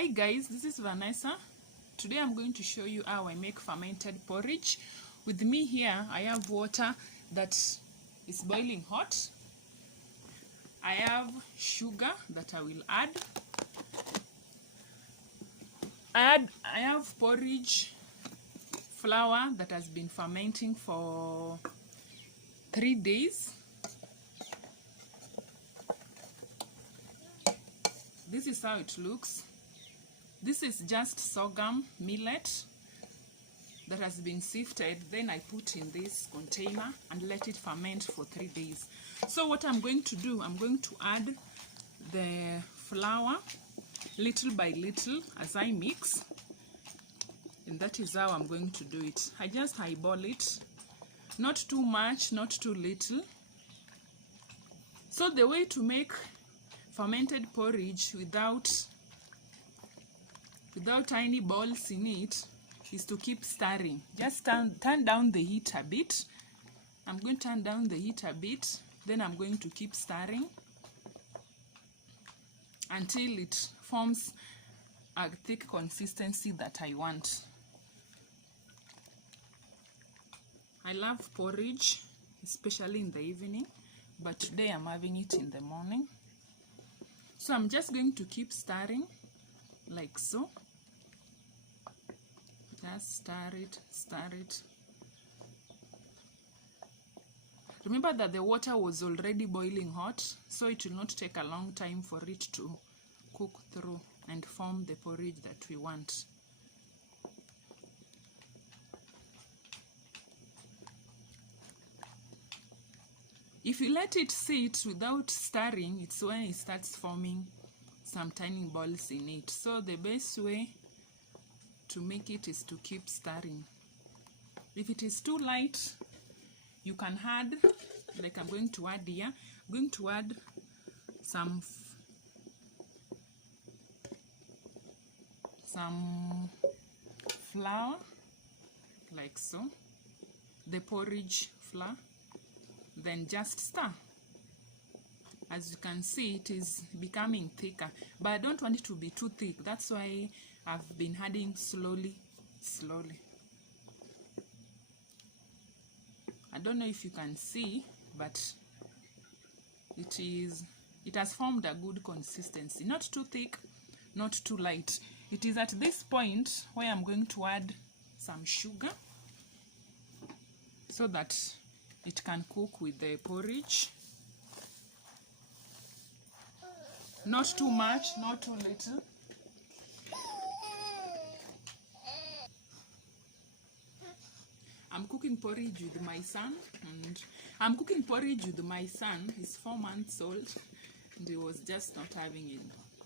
Hi guys, this is Vanessa. Today I'm going to show you how I make fermented porridge. With me here I have water that is boiling hot. I have sugar that I will add. I have porridge flour that has been fermenting for 3 days. This is how it looks. This is just sorghum millet that has been sifted. Then I put in this container and let it ferment for 3 days. So what I'm going to do, I'm going to add the flour little by little as I mix. And that is how I'm going to do it. I just eyeball it. Not too much, not too little. So the way to make fermented porridge without tiny balls in it is to keep stirring. Just turn down the heat a bit. I'm going to turn down the heat a bit, then I'm going to keep stirring until it forms a thick consistency that I want. I love porridge, especially in the evening, but today I'm having it in the morning. So I'm just going to keep stirring like so. Just stir it. Remember that the water was already boiling hot, so it will not take a long time for it to cook through and form the porridge that we want. If you let it sit without stirring, it's when it starts forming some tiny balls in it. So the best way to make it is to keep stirring. If it is too light, you can add, like I'm going to add here, I'm going to add some flour, like so, the porridge flour, then just stir. As you can see, it is becoming thicker, but I don't want it to be too thick. That's why I've been adding slowly. I don't know if you can see, but it has formed a good consistency. Not too thick, not too light. It is at this point where I'm going to add some sugar so that it can cook with the porridge. Not too much, not too little. I'm cooking porridge with my son, He's 4 months old, and he was just not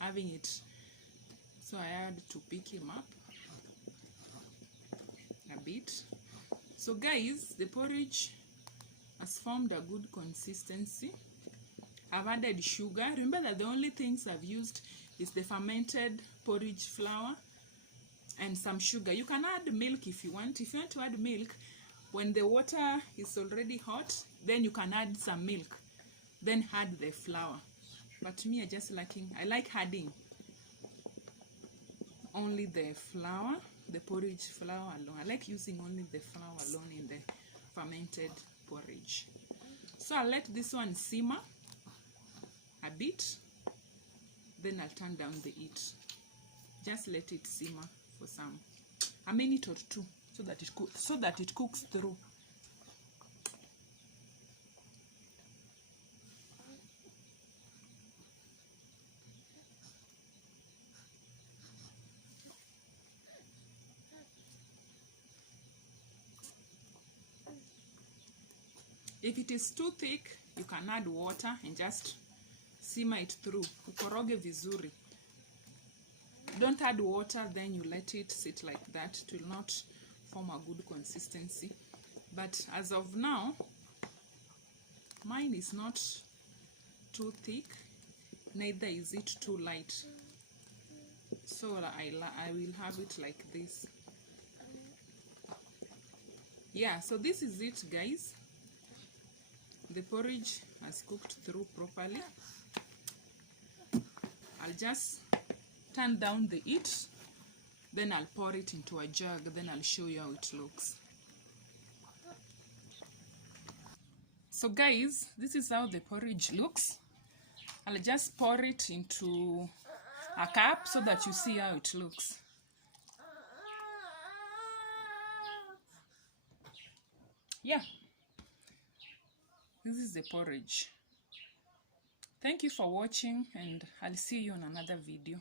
having it. So I had to pick him up a bit. So guys, the porridge has formed a good consistency. I've added sugar. Remember that the only things I've used is the fermented porridge flour and some sugar. You can add milk if you want. If you want to add milk, when the water is already hot, then you can add some milk, then add the flour. But me, I like adding only the flour, the porridge flour alone. I like using only the flour alone in the fermented porridge. So I'll let this one simmer a bit, then I'll turn down the heat. Just let it simmer for a minute or two so that it cooks through. If it is too thick, you can add water and just simmer it through. Ukoroge vizuri. Don't add water, then you let it sit like that. It will not form a good consistency. But as of now, mine is not too thick, neither is it too light. So I will have it like this. Yeah, so this is it, guys. The porridge has cooked through properly. I'll just turn down the heat, then I'll pour it into a jug, then I'll show you how it looks. So guys, this is how the porridge looks. I'll just pour it into a cup so that you see how it looks. Yeah, this is the porridge. Thank you for watching, and I'll see you on another video.